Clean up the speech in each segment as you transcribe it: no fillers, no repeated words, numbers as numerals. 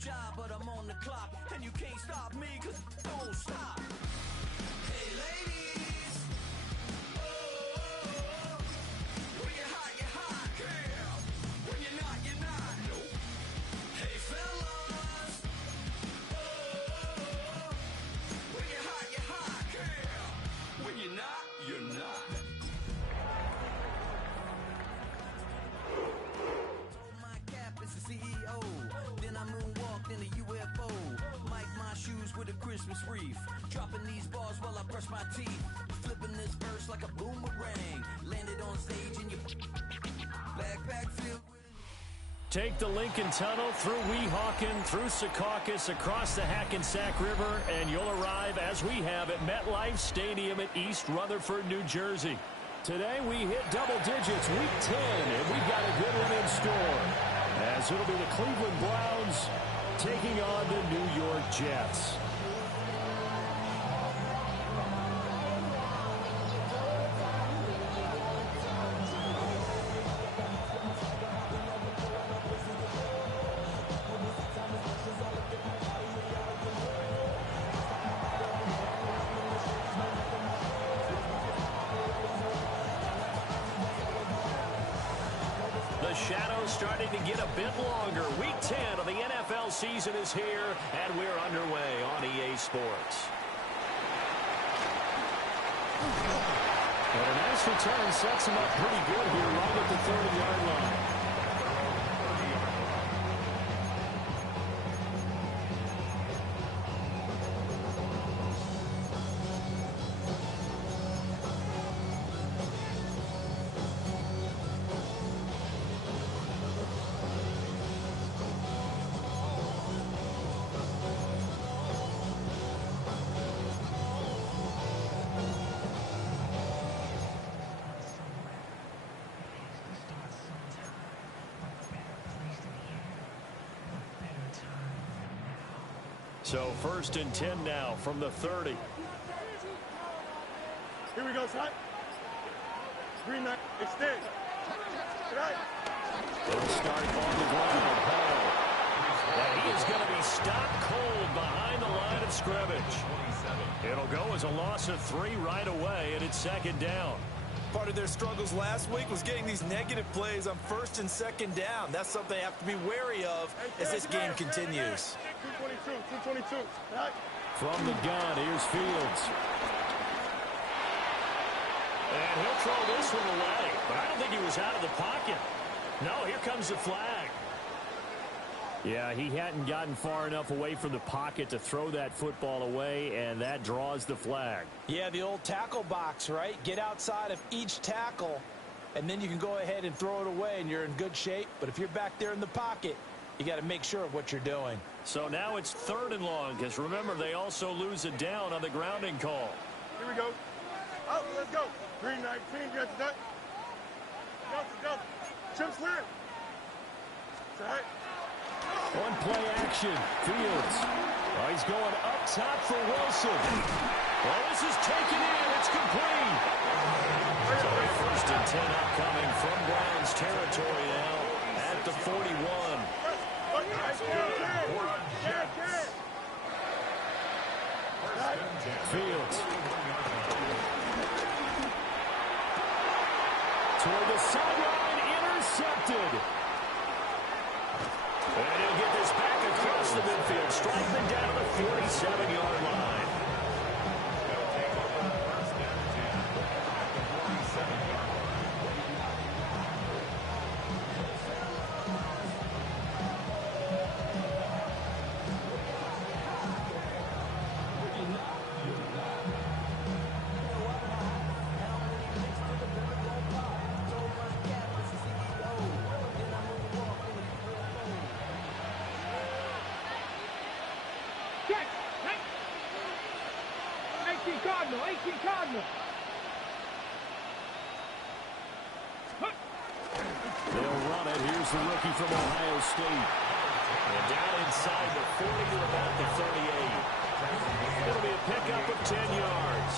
job, but I'm on the clock, and you can't stop me, cause it don't stop. Hey ladies, oh, when you're hot, yeah. When you're not, you're not. Nope. Hey fellas, oh, when you're hot, yeah. When you're not, you're not. CEO. Then I moonwalked in a UFO. Mic my shoes with a Christmas wreath. Dropping these bars while I brush my teeth. Flipping this verse like a boomerang. Landed on stage in your backpack filled with... Take the Lincoln Tunnel through Weehawken, through Secaucus, across the Hackensack River, and you'll arrive, as we have, at MetLife Stadium at East Rutherford, New Jersey. Today we hit double digits, week 10, and we've got a good one in store. As it'll be the Cleveland Browns taking on the New York Jets. The shadow's starting to get a bit longer. Week 10 of the NFL season is here, and we're underway on EA Sports. And a nice return sets him up pretty good here, right at the 30-yard line. So 1st and 10 now from the 30. Here we go, son. Green light, extend. Right. They'll start on the ground. And he is going to be stopped cold behind the line of scrimmage. It'll go as a loss of 3 right away, and it's 2nd down. Part of their struggles last week was getting these negative plays on 1st and 2nd down. That's something they have to be wary of as this game continues. 222. Right. From the gun, here's Fields. And he'll throw this one away, but I don't think he was out of the pocket. No, here comes the flag. Yeah, he hadn't gotten far enough away from the pocket to throw that football away, and that draws the flag. Yeah, the old tackle box, right? Get outside of each tackle, and then you can go ahead and throw it away, and you're in good shape. But if you're back there in the pocket, you got to make sure of what you're doing. So now it's 3rd and long, because remember, they also lose a down on the grounding call. Here we go. Up, let's go. Green 19, gets that. Go. Chip slip. Right. On play action, Fields. Oh, he's going up top for Wilson. Well, this is taken in. It's complete. So a 1st and 10 upcoming from Browns territory now at the 41. Fields. Toward the sideline, intercepted. And he'll get this back across the midfield, striking down the 47-yard line. They'll take over 1st and 10 at the 47-yard line. Cardinal. They'll run it. Here's the rookie from Ohio State. And down inside the 40 to about the 38. It'll be a pickup of 10 yards.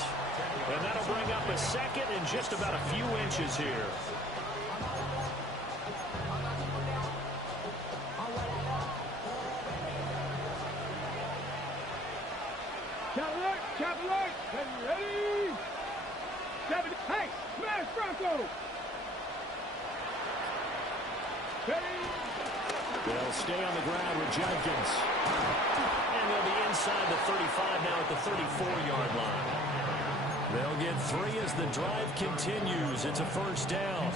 And that'll bring up a 2nd and just about a few inches here. Chapel alert, ready? Hey, smash Bronco! They'll stay on the ground with Jenkins. And they'll be inside the 35 now at the 34-yard line. They'll get 3 as the drive continues. It's a first down.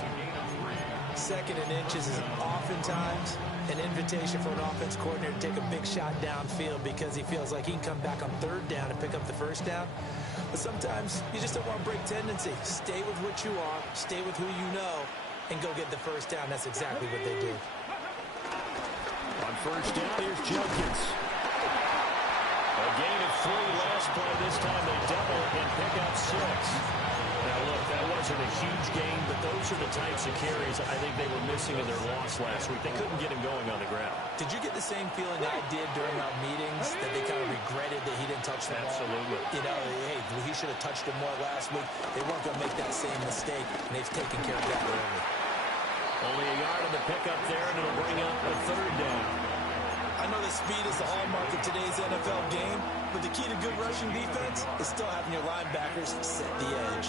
2nd and inches is oftentimes an invitation for an offense coordinator to take a big shot downfield because he feels like he can come back on 3rd down and pick up the first down. But sometimes you just don't want to break tendency. Stay with what you are, stay with who you know, and go get the first down. That's exactly what they did. On first down, here's Jenkins. A gain of 3 last play. This time they double and pick up 6. Now, look, that wasn't a huge gain, but those are the types of carries I think they were missing in their loss last week. They couldn't get him going on the ground. Did you get the same feeling I did during our meetings, that they kind of regretted that he didn't touch the ball? Absolutely. You know, hey, he should have touched it more last week. They weren't going to make that same mistake, and they've taken care of that early. Only a yard on the pickup there, and it'll bring up a 3rd down. I know that speed is the hallmark of today's NFL game, but the key to good rushing defense is still having your linebackers set the edge.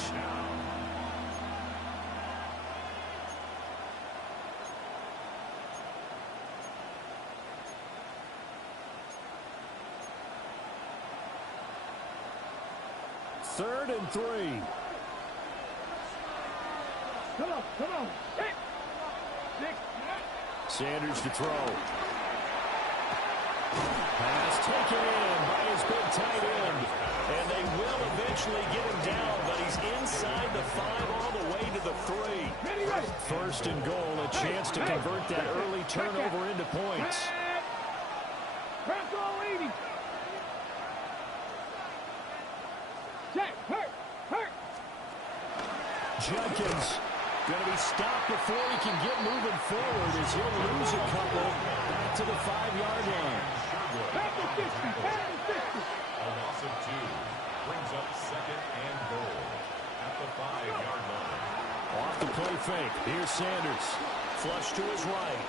Third and 3. Come on. Six. Sanders to throw. Pass taken in by his big tight end. And they will eventually get him down, but he's inside the 5 all the way to the 3. First and goal, a chance to convert that early turnover into points. Bronco 80. Check, hurt. Jenkins going to be stopped before he can get moving forward as he'll lose a couple back to the 5-yard line. Back to 50. A loss of 2 brings up 2nd and goal at the 5-yard line. Off the play fake. Here's Sanders. Flush to his right.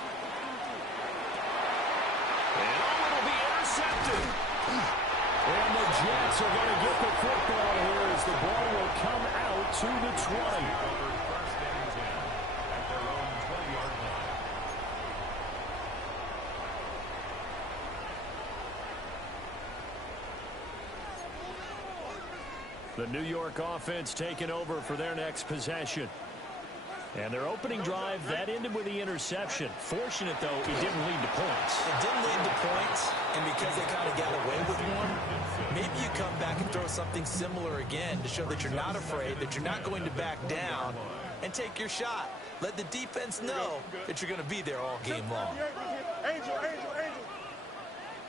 And it'll be intercepted. And the Jets are going to get the football here as the ball will come out to the 20. The New York offense taking over for their next possession. And their opening drive, that ended with the interception. Fortunate, though, it didn't lead to points. It didn't lead to points, and because they kind of got away with one, maybe you come back and throw something similar again to show that you're not afraid, that you're not going to back down, and take your shot. Let the defense know that you're going to be there all game long. Angel.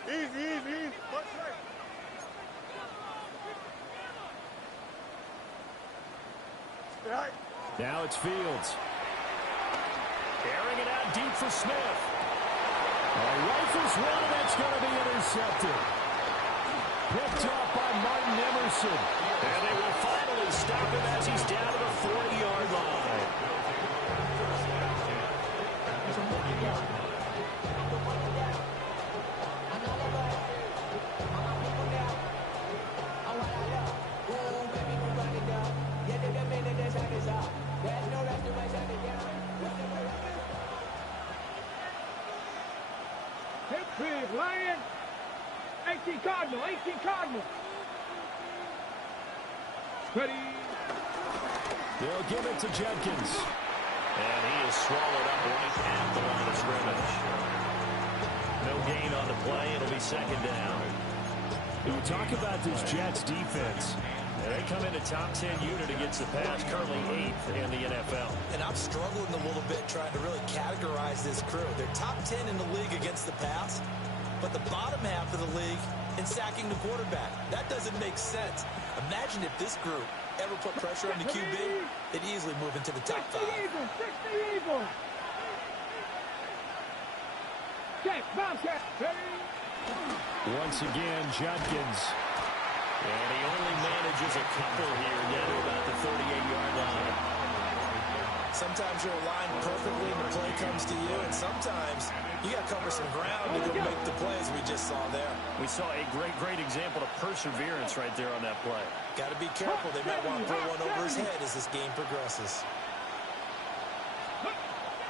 Easy. Watch right. Right. Now it's Fields. Airing it out deep for Smith. Rifles one, and that's going to be intercepted. Picked up by Martin Emerson. And they will finally stop him as he's down to the 40-yard line. Lion. 18 Cardinal. Ready. They'll give it to Jenkins. And he is swallowed up right at the line of scrimmage. No gain on the play. It'll be 2nd down. You talk about this Jets defense. They come into top 10 unit against the pass, currently 8th in the NFL. And I'm struggling a little bit trying to really categorize this crew. They're top 10 in the league against the pass, but the bottom half of the league in sacking the quarterback. That doesn't make sense. Imagine if this group ever put pressure on the QB, they'd easily move into the top 5. 60 Eagles. Okay, Bobcat. Once again, Jenkins. And he only manages a couple here, now to about the 38-yard line. Sometimes you're aligned perfectly and the play comes to you, and sometimes you got to cover some ground to go make the plays we just saw there. We saw a great example of perseverance right there on that play. Got to be careful. They might want to throw one over his head as this game progresses.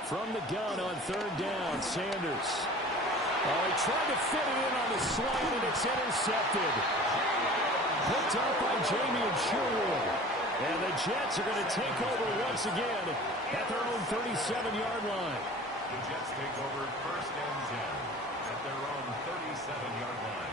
From the gun on third down, Sanders. Oh, he tried to fit it in on the slant, and it's intercepted. Picked up by Jamie Sherwood. And the Jets are going to take over once again at their own 37-yard line. The Jets take over first and 10 at their own 37-yard line.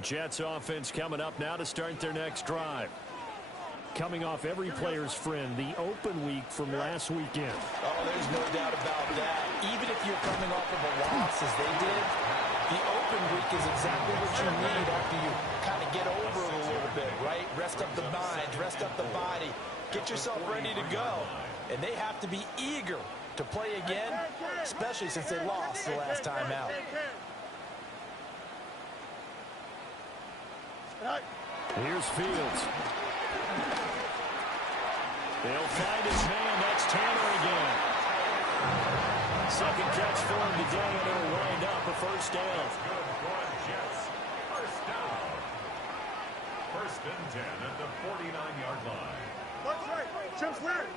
Jets offense coming up now to start their next drive. Coming off every player's friend, the open week from last weekend. Oh, there's no doubt about that. Even if you're coming off of a loss as they did, the open week is exactly what you need after you kind of get over it a little bit, right? Rest up the mind, rest up the body, get yourself ready to go. And they have to be eager to play again, especially since they lost the last time out. Here's Fields. They'll find his man. That's Tanner again. Second catch for him today, and it'll wind up a first down. Good for the Jets. First down. First and 10 at the 49-yard line. That's right. Chip Slant.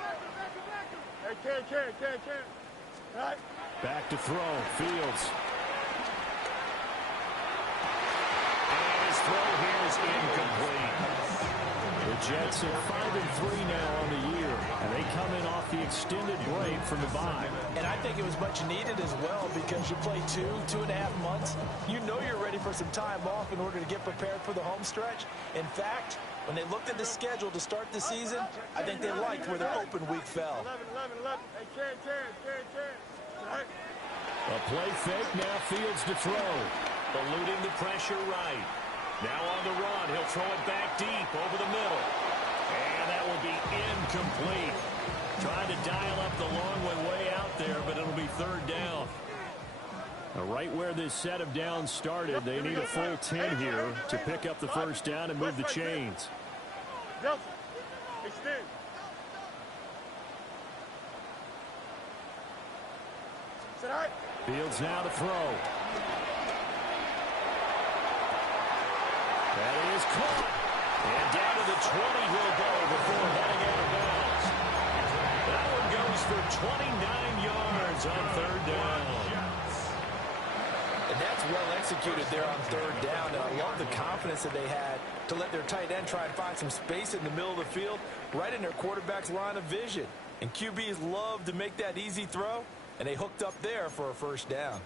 Hey, can. Right. Back to throw. Fields. Throw here is incomplete. The Jets are 5-3 now on the year, and they come in off the extended break from the bye. And I think it was much needed as well because you play 2.5 months. You know you're ready for some time off in order to get prepared for the home stretch. In fact, when they looked at the schedule to start the season, I think they liked where their open week fell. 11. Hey, can. Right. A play fake, now Fields to throw. Eluding the pressure right. Now on the run, he'll throw it back deep over the middle. And that will be incomplete. Trying to dial up the long way out there, but it'll be third down. Right where this set of downs started, they need a full 10 here to pick up the first down and move the chains. Extend. Fields now to throw. That is caught. And down to the 20 he'll go before heading out of bounds. That one goes for 29 yards on third down. And that's well executed there on third down. And I love the confidence that they had to let their tight end try and find some space in the middle of the field, right in their quarterback's line of vision. And QBs love to make that easy throw, and they hooked up there for a first down.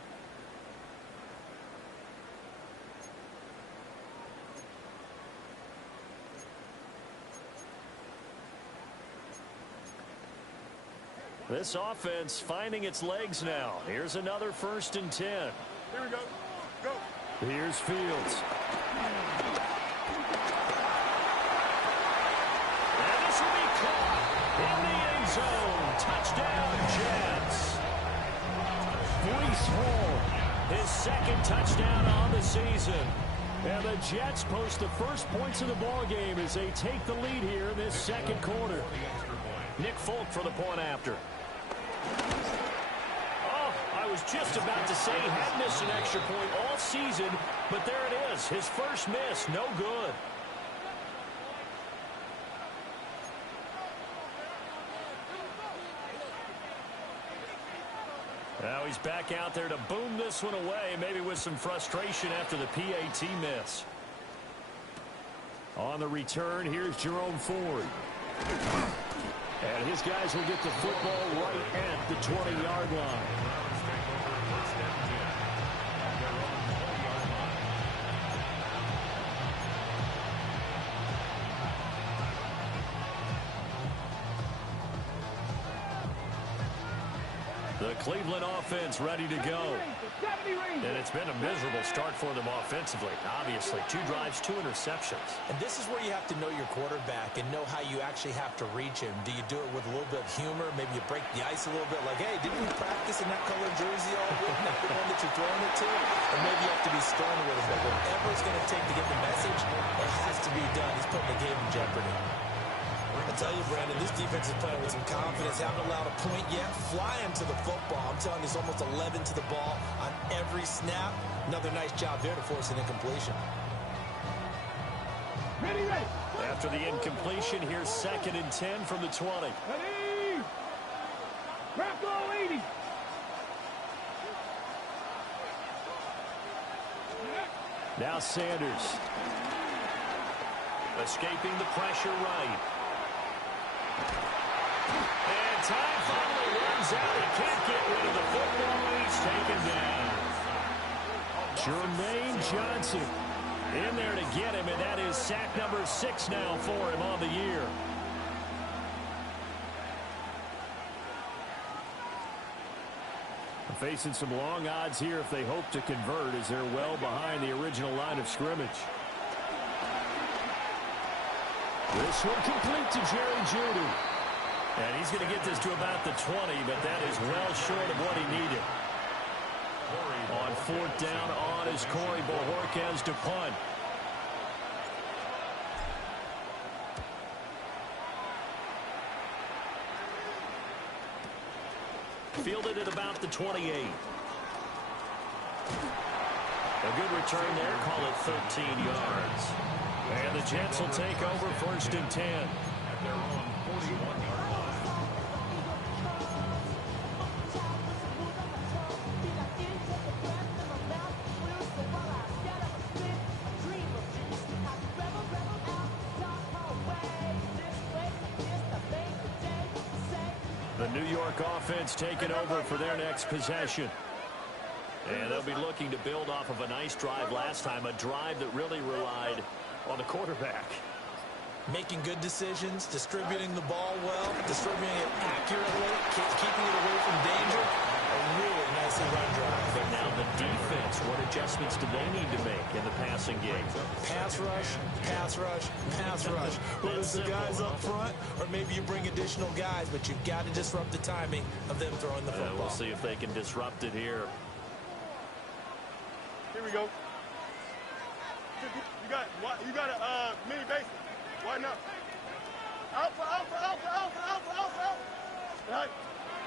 This offense finding its legs now. Here's another first and 10. Here we go. Go. Here's Fields. And this will be caught in the end zone. Touchdown, Jets. Breece Hall, his second touchdown on the season. And the Jets post the first points of the ball game as they take the lead here in this second quarter. Nick Folk for the point after. Oh, I was just about to say he had missed an extra point all season, but there it is. His first miss, no good. Now he's back out there to boom this one away, maybe with some frustration after the PAT miss. On the return, here's Jerome Ford. And his guys will get the football right at the 20-yard line. The Cleveland offense ready to go. And it's been a miserable start for them offensively. Obviously, 2 drives, 2 interceptions. And this is where you have to know your quarterback and know how you actually have to reach him. Do you do it with a little bit of humor? Maybe you break the ice a little bit like, hey, didn't we practice in that colored jersey all week? Not the one that you're throwing it to? Or maybe you have to be stern with him. But whatever it's going to take to get the message, it has to be done. He's putting the game in jeopardy. I tell you, Brandon, this defense is playing with some confidence. Haven't allowed a point yet. Flying to the football. I'm telling you, there's almost 11 to the ball on every snap. Another nice job there to force an incompletion. After the incompletion, here's 2nd and 10 from the 20. Ready? Crack all 80. Now Sanders. Escaping the pressure right. And time finally runs out. He can't get rid of the football. He's taken down. Jermaine Johnson in there to get him, and that is sack number 6 now for him on the year. Facing some long odds here if they hope to convert, as they're well behind the original line of scrimmage. This will complete to Jerry Jeudy. And he's going to get this to about the 20, but that is well short of what he needed. On 4th down on is Corey Bojorquez to punt. Fielded at about the 28. A good return there. Call it 13 yards. And the Jets will take over 1st and 10. At their own 41-yard line. The New York offense taking over for their next possession. And they'll be looking to build off of a nice drive last time, a drive that really relied on the quarterback. Making good decisions, distributing the ball well, distributing it accurately, keeping it away from danger. A really nicely run drive. But now the defense, what adjustments do they need to make in the passing game? Pass rush, pass rush, pass rush. Whether it's the guys up front or maybe you bring additional guys, but you've got to disrupt the timing of them throwing the football. We'll see if they can disrupt it here. Here we go. You got a mini base. Why not? Alpha. Right.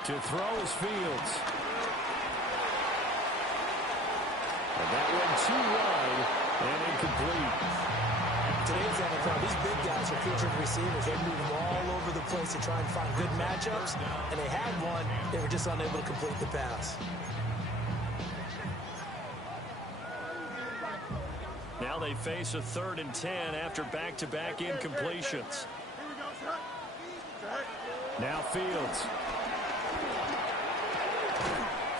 To throw is Fields. And that one too wide and incomplete. Today's NFL, these big guys are featured receivers. They move them all over the place to try and find good matchups, and they had one. They were just unable to complete the pass. Now they face a 3rd and 10 after back-to-back incompletions. Now Fields.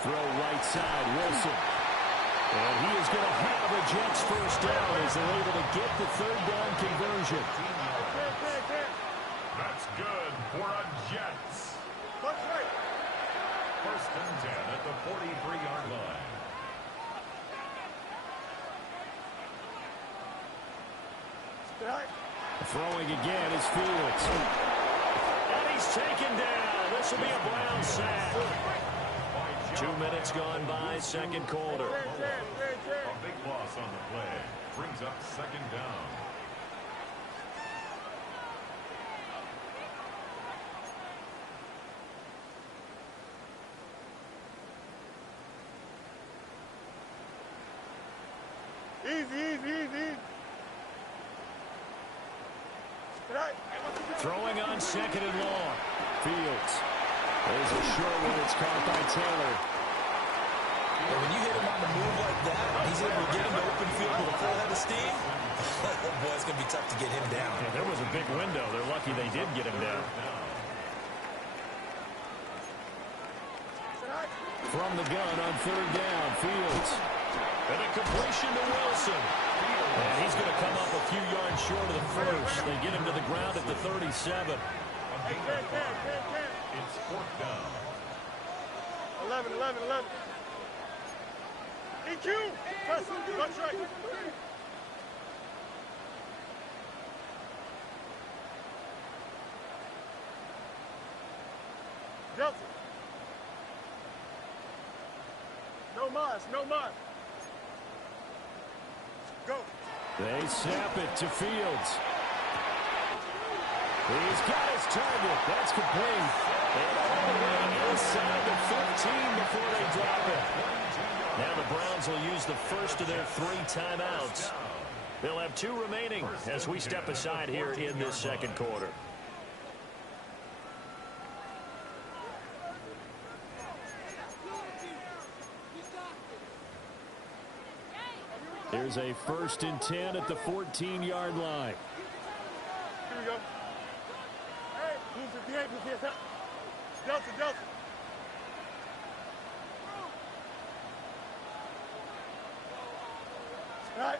Throw right side, Wilson. And he is going to have a Jets 1st down as they're able to get the 3rd down conversion. That's good for a Jets. 1st and 10 at the 43-yard line. Throwing again is Fields. And he's taken down. This will be a Brown sack. 2 minutes gone by, 2nd quarter. A big loss on the play. Brings up 2nd down. Easy. Throwing on 2nd and long. Fields. There's a short one. It's caught by Taylor. And when you hit him on the move like that, he's able to get him to open field with a full head of steam. Boy, it's going to be tough to get him down. Yeah, there was a big window. They're lucky they did get him down. From the gun on 3rd down, Fields. And a completion to Wilson. And he's going to come up a few yards short of the 1st. They get him to the ground at the 37. It's 4th down. 11. EQ! Press, that's right. Delta. No mas, no mas. Go. They snap it to Fields. He's got his target. That's complete. And all the way inside the 15 before they drop it. Now the Browns will use the first of their 3 timeouts. They'll have 2 remaining as we step aside here in this second quarter. Here's a 1st and 10 at the 14-yard line. Here we go. Hey, move the behave, Delta, Delta. All right.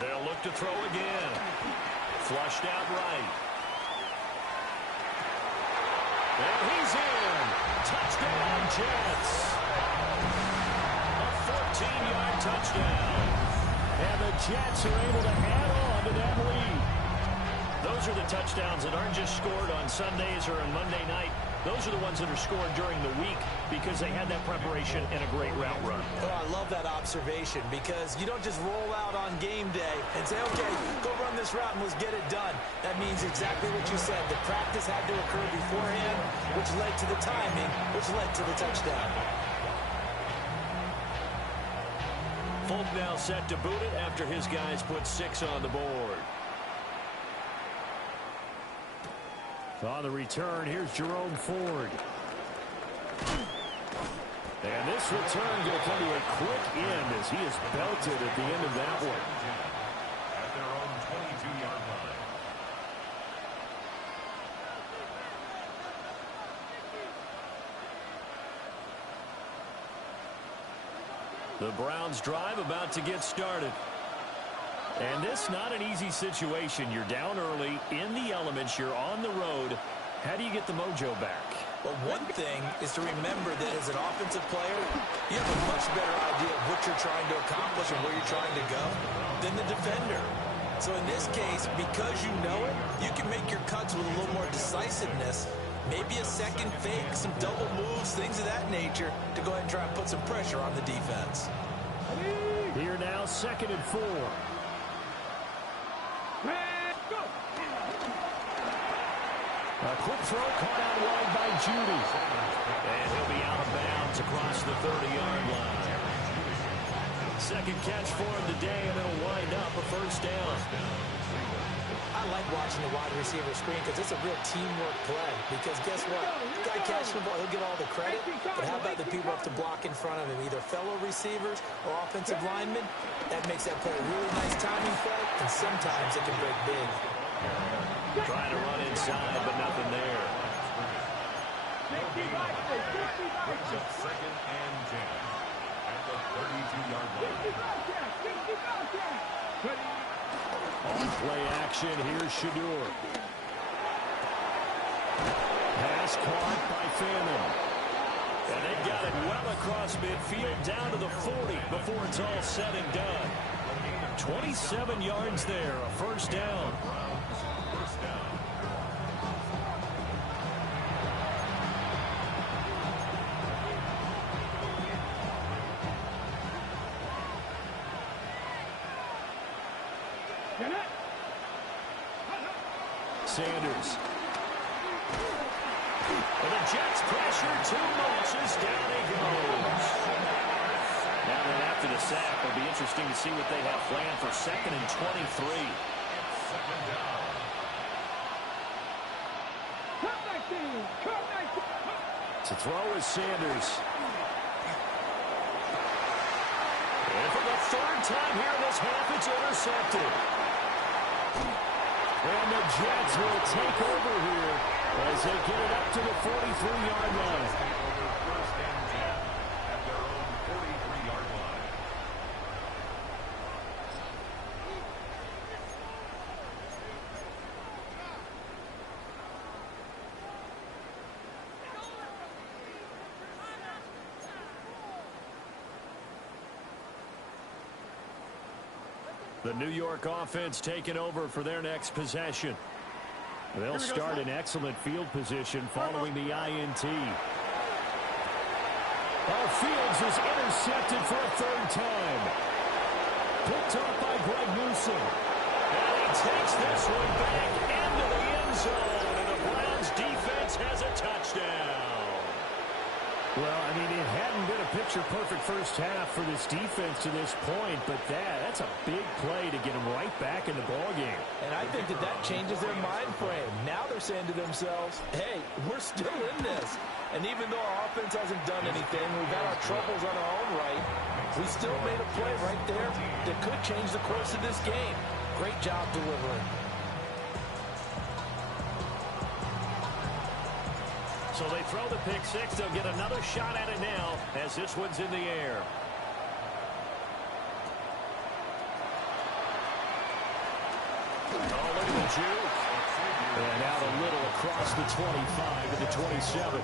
They'll look to throw again. Flushed out right. And he's in. Touchdown, Jets. A 14-yard touchdown. And the Jets are able to add on to that lead. Those are the touchdowns that aren't just scored on Sundays or on Monday night. Those are the ones that are scored during the week because they had that preparation and a great route run. Oh, I love that observation because you don't just roll out on game day and say, okay, go run this route and let's get it done. That means exactly what you said. The practice had to occur beforehand, which led to the timing, which led to the touchdown. Folk now set to boot it after his guys put 6 on the board. On the return, here's Jerome Ford. And this return going to come to a quick end as he is belted at the end of that one. At their own 22-yard line. The Browns drive about to get started. And this not an easy situation. You're down early, in the elements, you're on the road. How do you get the mojo back? Well, one thing is to remember that as an offensive player, you have a much better idea of what you're trying to accomplish and where you're trying to go than the defender. So in this case, because you know it, you can make your cuts with a little more decisiveness. Maybe a second fake, some double moves, things of that nature to go ahead and try and put some pressure on the defense. Here now, 2nd and 4. A quick throw caught out wide by Judy. And he'll be out of bounds across the 30-yard line. Second catch for him today, and it'll wind up a 1st down. I like watching the wide receiver screen because it's a real teamwork play. Because guess what? The guy catching the ball, he'll get all the credit. But how about the people up to block in front of him, either fellow receivers or offensive linemen? That makes that play a really nice timing play, and sometimes it can break big. Trying to run inside, but nothing there. Brings up 2nd and 10 at the 32-yard line. On play action, here's Shador. Pass caught by Fannin. And they've got it well across midfield, down to the 40 before it's all said and done. 27 yards there, a 1st down. Sanders. And the Jets pressure too much as down he goes. Now that after the sack, it'll be interesting to see what they have planned for 2nd and 23. 2nd down. To throw is Sanders. And for the 3rd time here in this half, it's intercepted. And the Jets will take over here as they get it up to the 43-yard line. 1st and 10 at their own 43-yard line. The New York offense taking over for their next possession. They'll start in excellent field position following the INT. Fields is intercepted for a third time. Picked off by Greg Newsom. And he takes this one back into the end zone. And the Browns defense has a touchdown. Well, I mean, it hadn't been a picture-perfect first half for this defense to this point, but that's a big play to get them right back in the ballgame. And I think that changes their mind frame. Now they're saying to themselves, hey, we're still in this. And even though our offense hasn't done anything, we've had our troubles on our own right, we still made a play right there that could change the course of this game. Great job delivering. So they throw the pick six. They'll get another shot at it now as this one's in the air. Oh, look at the juke. And out a little across the 25 to the 27.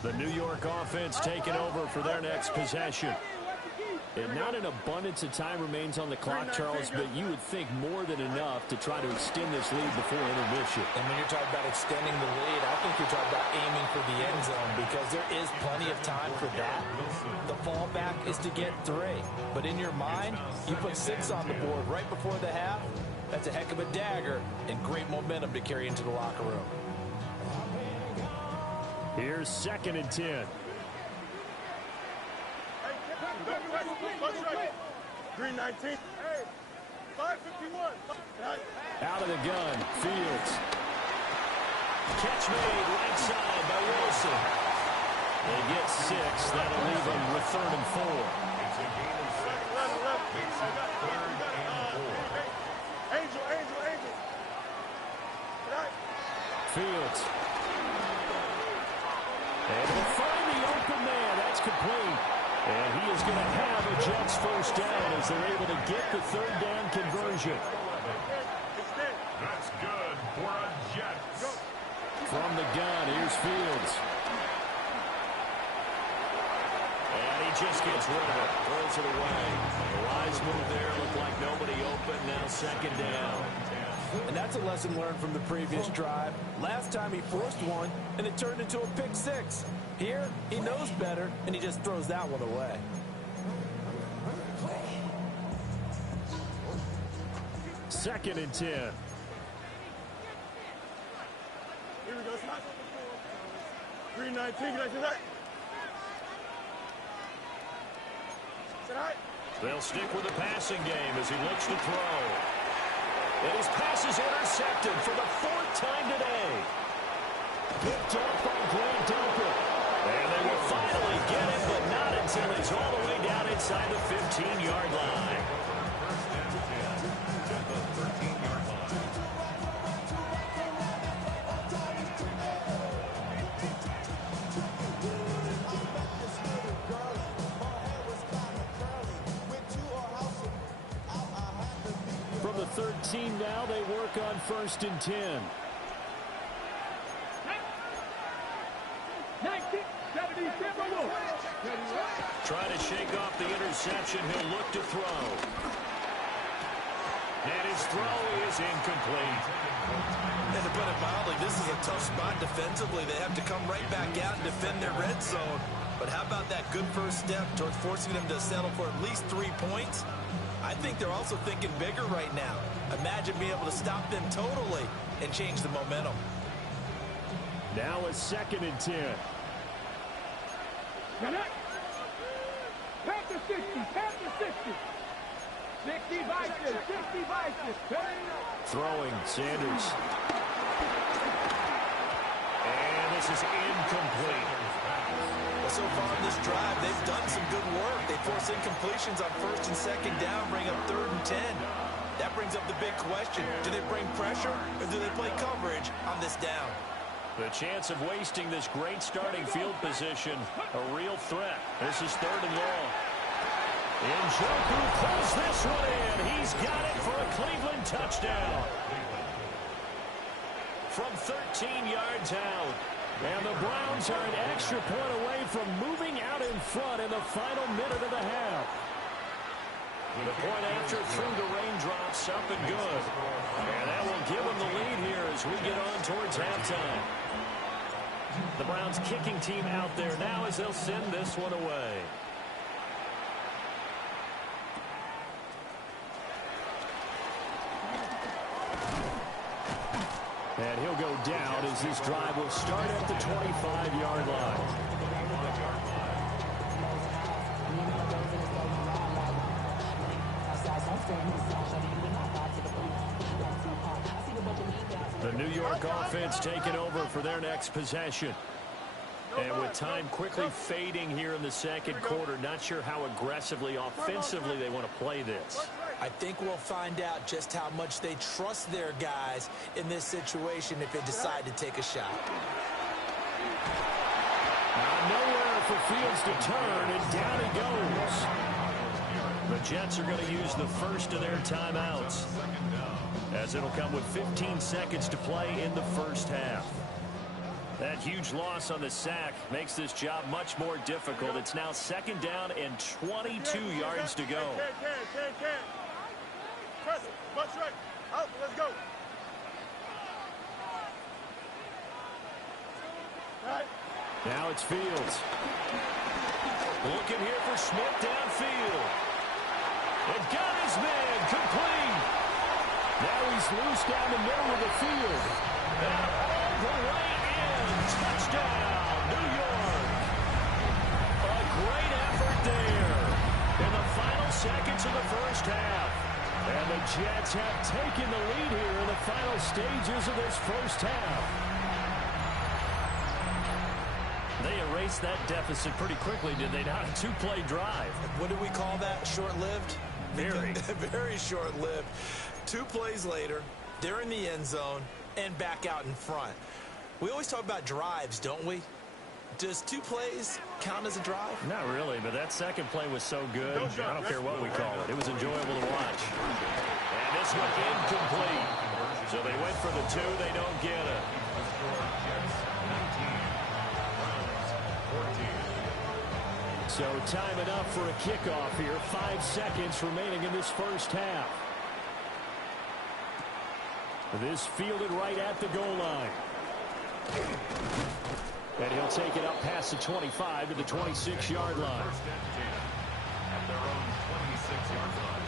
The New York offense taking over for their next possession. And not an abundance of time remains on the clock, Charles, but you would think more than enough to try to extend this lead before intermission. And when you're talking about extending the lead, I think you're talking about aiming for the end zone because there is plenty of time for that. The fallback is to get 3. But in your mind, you put 6 on the board right before the half. That's a heck of a dagger and great momentum to carry into the locker room. Here's 2nd and 10. 319. Hey, 551. Out of the gun, Fields. Catch made right side by Wilson. They get 6. That'll leave them with 3rd and 4. It's a gain of 6. Makes it 3rd and 4. Angel. Fields. And he'll find the open man. That's complete. And he is going to have a Jets first down as they're able to get the 3rd down conversion. That's good for a Jets. From the gun, here's Fields. And he just gets rid of it. Throws it away. The wise move there. Looked like nobody open. Now 2nd down. And that's a lesson learned from the previous drive. Last time he forced one, and it turned into a pick 6. Here, he knows better, and he just throws that one away. Second and 10. Here we go, Scott. 319. Get that tonight. Tonight. They'll stick with the passing game as he looks to throw. And his pass is intercepted for the 4th time today. Picked up by Grant Duncan. And they will finally get it, but not until he's all the way down inside the 15-yard line. From the 13 now, they work on 1st and 10. Trying to shake off the interception. He'll look to throw. And his throw is incomplete. And to put it mildly, this is a tough spot defensively. They have to come right back out and defend their red zone. But how about that good first step towards forcing them to settle for at least 3 points? I think they're also thinking bigger right now. Imagine being able to stop them totally and change the momentum. Now a 2nd and 10. Panther 60, Panther 60. 60 Vikings, 60 Vikings. Throwing, Sanders. And this is incomplete. Well, so far in this drive, they've done some good work. They force incompletions on 1st and 2nd down, bring up 3rd and 10. That brings up the big question. Do they bring pressure or do they play coverage on this down? The chance of wasting this great starting field position, a real threat. This is 3rd and long. Njoku pulls this one in. He's got it for a Cleveland touchdown. From 13 yards out. And the Browns are an extra point away from moving out in front in the final minute of the half. The point after through the raindrops, up and good. And that will give them the lead here as we get on towards halftime. The Browns kicking team out there now as they'll send this one away. And he'll go down as this drive will start at the 25-yard line. The New York offense taking over for their next possession. And with time quickly fading here in the second quarter, not sure how aggressively, offensively they want to play this. I think we'll find out just how much they trust their guys in this situation if they decide to take a shot. Nowhere for Fields to turn, and down he goes. The Jets are going to use the first of their timeouts, as it'll come with 15 seconds to play in the first half. That huge loss on the sack makes this job much more difficult. It's now second down and 22 yards to go. Press it. Butt right. Out. Let's go. Right. Now it's Fields. Looking here for Smith downfield. And got his man complete. Now he's loose down the middle of the field. And all the way in. Touchdown, New York. A great effort there in the final seconds of the first half. And the Jets have taken the lead here in the final stages of this first half. They erased that deficit pretty quickly, did they not? A two-play drive. What do we call that? Short-lived? Very. Very short-lived. 2 plays later, they're in the end zone and back out in front. We always talk about drives, don't we? Does 2 plays count as a drive? Not really, but that second play was so good. I don't care what we call it. It was enjoyable to watch. And this one incomplete. So they went for the 2. They don't get it. So time enough for a kickoff here. 5 seconds remaining in this first half. This fielded right at the goal line. And he'll take it up past the 25 to the 26-yard line. At their own 26-yard line.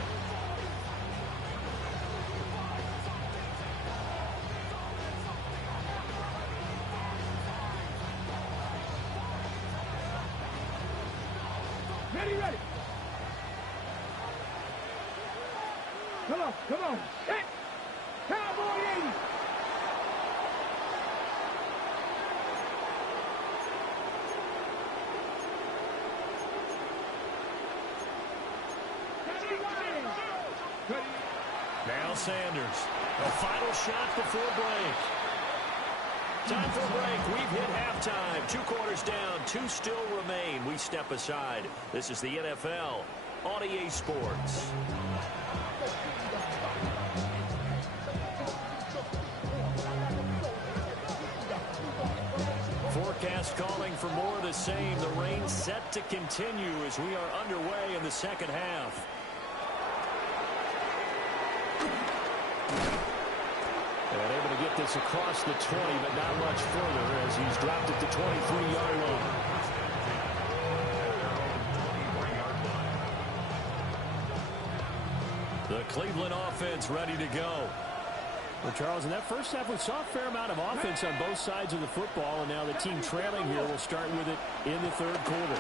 Ready. Come on. Hit. Cowboy 80. Now Sanders. A final shot before break. Time for a break. We've hit halftime. 2 quarters down. 2 still remain. We step aside. This is the NFL on EA Sports. Forecast calling for more of the same. The rain set to continue as we are underway in the second half. And able to get this across the 20, but not much further as he's dropped it to 23-yard line. The Cleveland offense ready to go. Well, Charles, in that first half, we saw a fair amount of offense on both sides of the football, and now the team trailing here will start with it in the third quarter.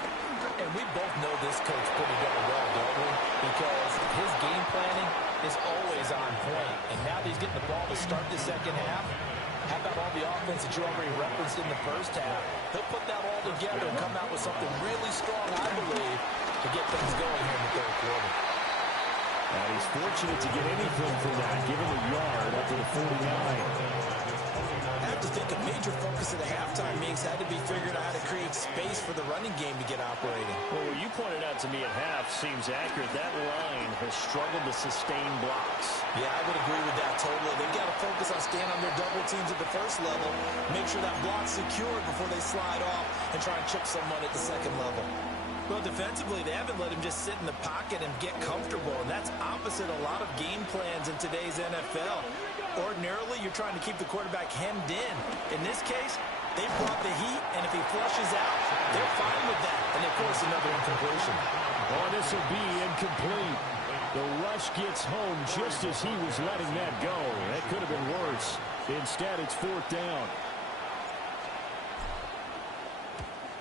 And we both know this coach pretty darn well, don't we? Because his game planning is always on point. And now that he's getting the ball to start the second half, how about all the offense that you already referenced in the first half? He'll put that all together and come out with something really strong, I believe, to get things going here in the third quarter. And he's fortunate to get anything from that, given the yard up to the 49. I have to think a major focus at the halftime meetings had to be figuring out how to create space for the running game to get operating. Well, what you pointed out to me at half seems accurate. That line has struggled to sustain blocks. Yeah, I would agree with that totally. They've got to focus on staying on their double teams at the first level, make sure that block's secured before they slide off and try and chip someone at the second level. Well, defensively, they haven't let him just sit in the pocket and get comfortable, and that's opposite a lot of game plans in today's NFL. Ordinarily, you're trying to keep the quarterback hemmed in. In this case, they brought the heat, and if he flushes out, they're fine with that. And, of course, another incompletion. Oh, this will be incomplete. The rush gets home just as he was letting that go. That could have been worse. Instead, it's 4th down.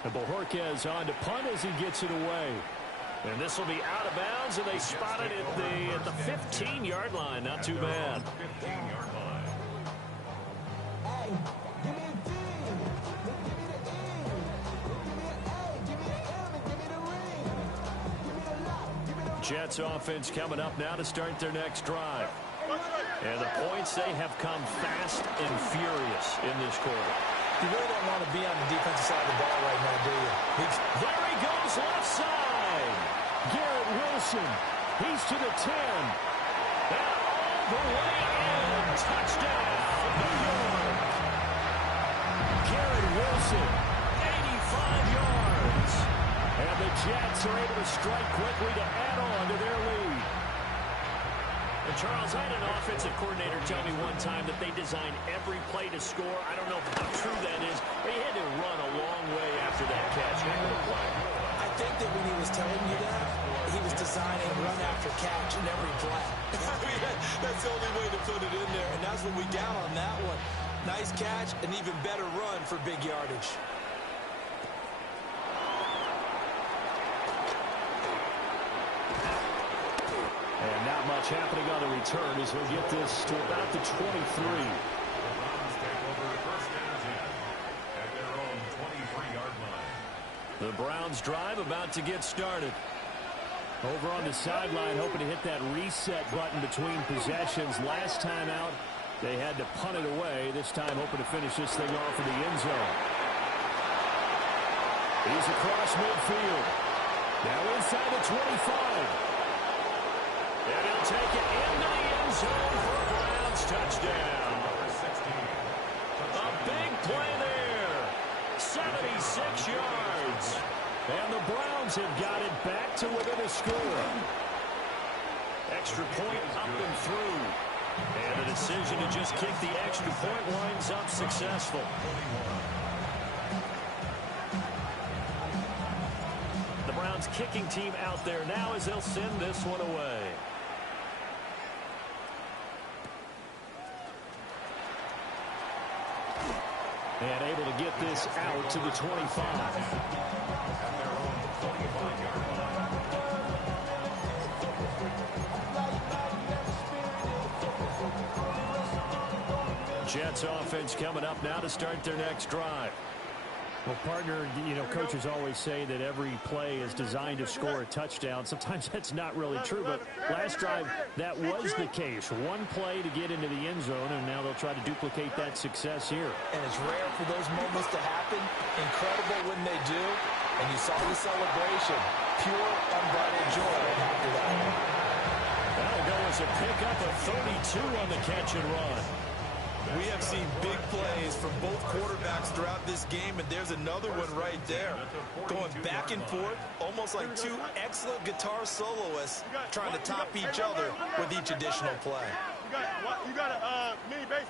And Bojorquez on to punt as he gets it away. And this will be out of bounds, and they spot it at the 15-yard line. Not too bad. 15-yard line. Jets offense coming up now to start their next drive. And the points, they have come fast and furious in this quarter. You really don't want to be on the defensive side of the ball right now, do you? There he goes, left side. Garrett Wilson. He's to the 10. And all the way in. Touchdown, New York. Garrett Wilson, 85 yards. And the Jets are able to strike quickly to add on to their lead. And Charles, I had an offensive coordinator tell me one time that they designed every play to score. I don't know how true that is, but he had to run a long way after that catch into the play. I think that when he was telling you that, he was designing run after catch in every play. That's the only way to put it in there, and that's what we got on that one. Nice catch, an even better run for big yardage. And not much happening on the return as he'll get this to about the 23. The Browns take over 1st and 10 at their own 23-yard line. The Browns drive about to get started. Over on the sideline, hoping to hit that reset button between possessions. Last time out, they had to punt it away. This time, hoping to finish this thing off in the end zone. He's across midfield. Now inside the 25. And he'll take it into the end zone for a Browns touchdown. Number 16. A big play there. 76 yards. And the Browns have got it back to within a score. Extra point up and through. And the decision to just kick the extra point winds up successful. The Browns kicking team out there now as they'll send this one away. And able to get this out to the 25. At their own 25-yard line. Jets offense coming up now to start their next drive. Well, partner, you know, coaches always say that every play is designed to score a touchdown. Sometimes that's not really true, but last drive, that was the case. One play to get into the end zone, and now they'll try to duplicate that success here. And it's rare for those moments to happen. Incredible when they do. And you saw the celebration. Pure, unbridled joy after that. That'll go as a pickup of 32 on the catch and run. We have seen big plays from both quarterbacks throughout this game, and there's another one right there. Going back and forth, almost like two excellent guitar soloists trying to top each other with each additional play. You got a mini base.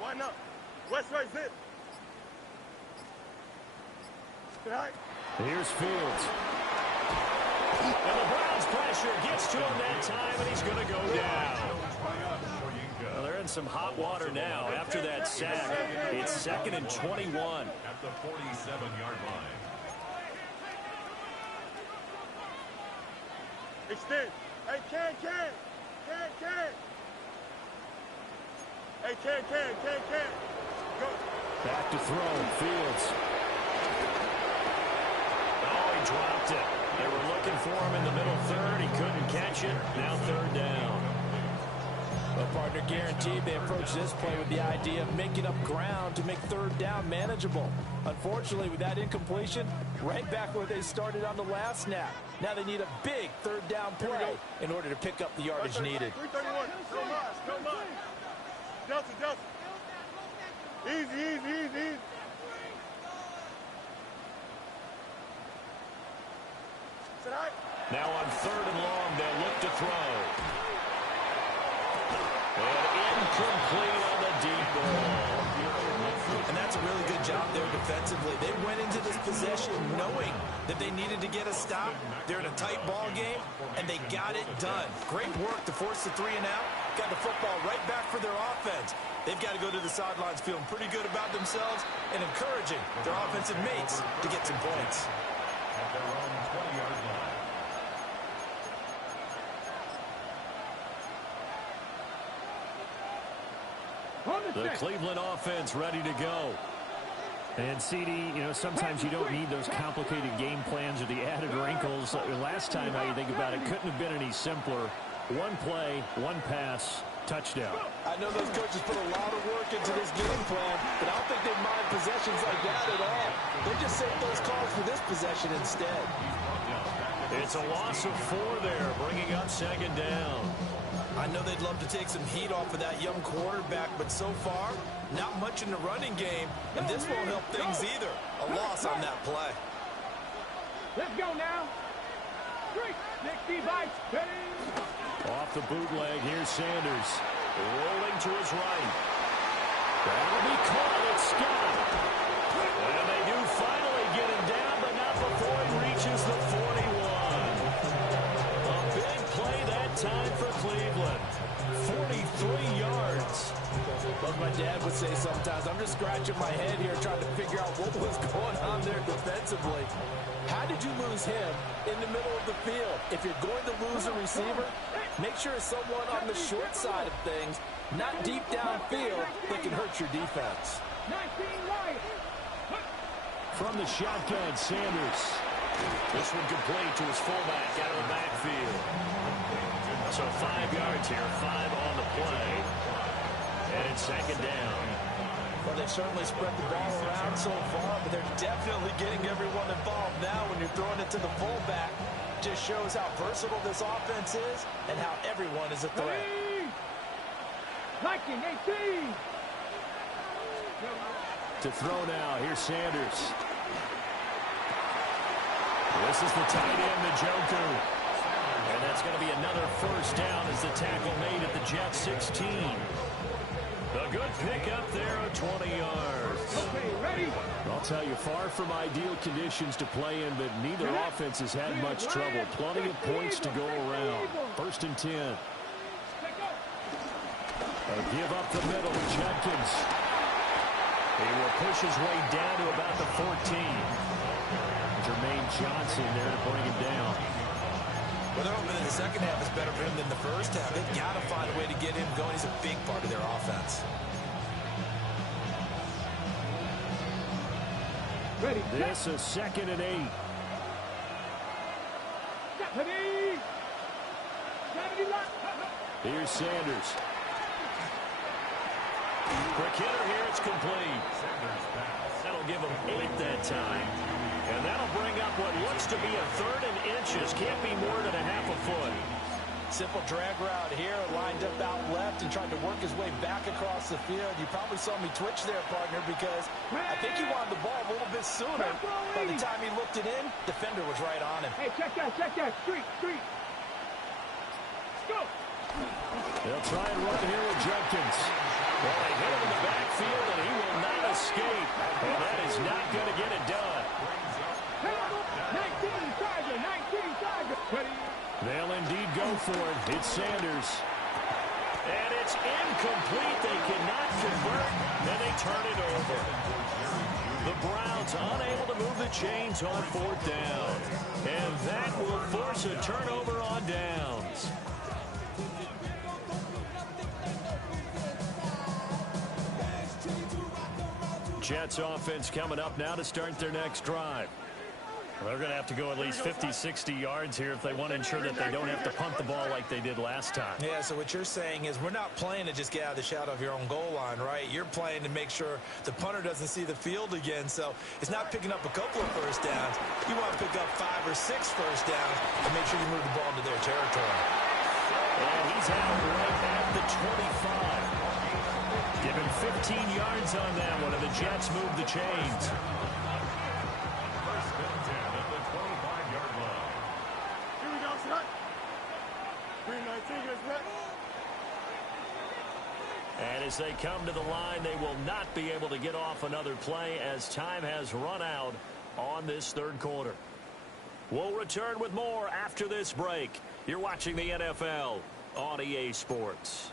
Why not? West right zip. Here's Fields. And the Browns pressure gets to him that time, and he's going to go down. Well, they're in some hot water now after that sack. It's 2nd and 21. At the 47-yard line. Extend. Hey, Can. Hey, Can. Go. Back to throw. Fields. Oh, he dropped it. They were looking for him in the middle third. He couldn't catch it. Now 3rd down. Well, partner, guaranteed they approach this play with the idea of making up ground to make third down manageable. Unfortunately, with that incompletion, right back where they started on the last snap. Now they need a big third down play in order to pick up the yardage needed. 331. Come on. Justin. Easy. Now on 3rd and long, they'll look to throw. And incomplete on the deep ball. And that's a really good job there defensively. They went into this possession knowing that they needed to get a stop. They're in a tight ball game, and they got it done. Great work to force the 3 and out. Got the football right back for their offense. They've got to go to the sidelines feeling pretty good about themselves and encouraging their offensive mates to get some points. At their own 20-yard line. The Cleveland offense ready to go. And CD, sometimes you don't need those complicated game plans or the added wrinkles. Last time, how you think about it, couldn't have been any simpler. One play, one pass, touchdown. I know those coaches put a lot of work into this game plan, but I don't think they mind possessions like that at all. They just save those calls for this possession instead. It's a loss of 4 there, bringing up 2nd down. I know they'd love to take some heat off of that young quarterback, but so far, not much in the running game, and this won't help things either. A loss on that play. Let's go now. 360 bites. Off the bootleg, here's Sanders. Rolling to his right. That'll be caught. It's Scott. And they do finally get him down, but not before he reaches the 41. A big play that time for Cleveland. 43 yards. Like my dad would say sometimes, I'm just scratching my head here trying to figure out what was going on there defensively. How did you lose him in the middle of the field? If you're going to lose a receiver, make sure it's someone on the short side of things, not deep downfield, that can hurt your defense. From the shotgun, Sanders. This one complete to his fullback out of the backfield. So 5 yards here, 5 on the play. And it's 2nd down. Well, they've certainly spread the ball around so far, but they're definitely getting everyone involved now when you're throwing it to the fullback. Just shows how versatile this offense is and how everyone is a threat. 19-18. To throw now, here's Sanders. This is the tight end, Njoku. And that's going to be another 1st down as the tackle made at the Jets 16. A good pickup there of 20 yards. Okay, ready? I'll tell you, far from ideal conditions to play in, but neither offense has had much trouble. Plenty of points to go around. 1st and 10. A give up the middle to Judkins. He will push his way down to about the 14. Jermaine Johnson there to bring him down. Well, they're hoping that the second half is better for him than the first half. They've got to find a way to get him going. He's a big part of their offense. Ready. This is 2nd and 8. Here's Sanders. Quick hitter here, it's complete. That'll give him 8 that time. And that'll bring up what looks to be a 3rd and inches. Can't be more than a half a foot. Simple drag route here, lined up out left and tried to work his way back across the field. You probably saw me twitch there, partner, because I think he wanted the ball a little bit sooner. By the time he looked it in, defender was right on him. Hey, check that. Street. Go. They'll try and run here with Judkins. Well, they hit him in the backfield, and he will not escape. And that is not going to get it done. 19 Tiger. Ready. They'll indeed go for it. It's Sanders. And it's incomplete. They cannot convert, and they turn it over. The Browns unable to move the chains on 4th down. And that will force a turnover on downs. Jets offense coming up now to start their next drive. They're going to have to go at least 50, 60 yards here if they want to ensure that they don't have to punt the ball like they did last time. Yeah, so what you're saying is we're not playing to just get out of the shadow of your own goal line, right? You're playing to make sure the punter doesn't see the field again. So it's not picking up a couple of first downs. You want to pick up 5 or 6 first downs and make sure you move the ball into their territory. And he's out right at the 25. Given 15 yards on that one, and the Jets move the chains. And as they come to the line, they will not be able to get off another play as time has run out on this third quarter. We'll return with more after this break. You're watching the NFL on EA Sports.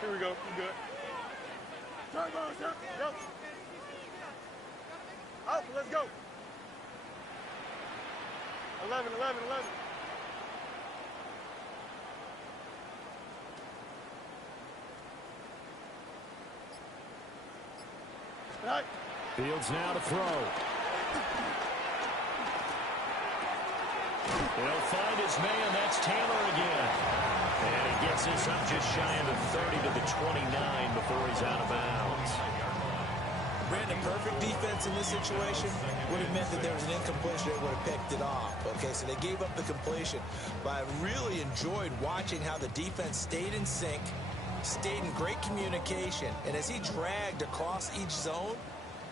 Here we go. You good. Turn, go, turn. Go. Up, let's go. 11, 11, 11. Right. Fields now to throw. He'll find his man. That's Taylor again. And he gets this up just shy of the 30 to the 29 before he's out of bounds. Brandon, perfect defense in this situation would have meant that there was an incompletion. They would have picked it off. Okay, so they gave up the completion. But I really enjoyed watching how the defense stayed in sync, stayed in great communication. And as he dragged across each zone,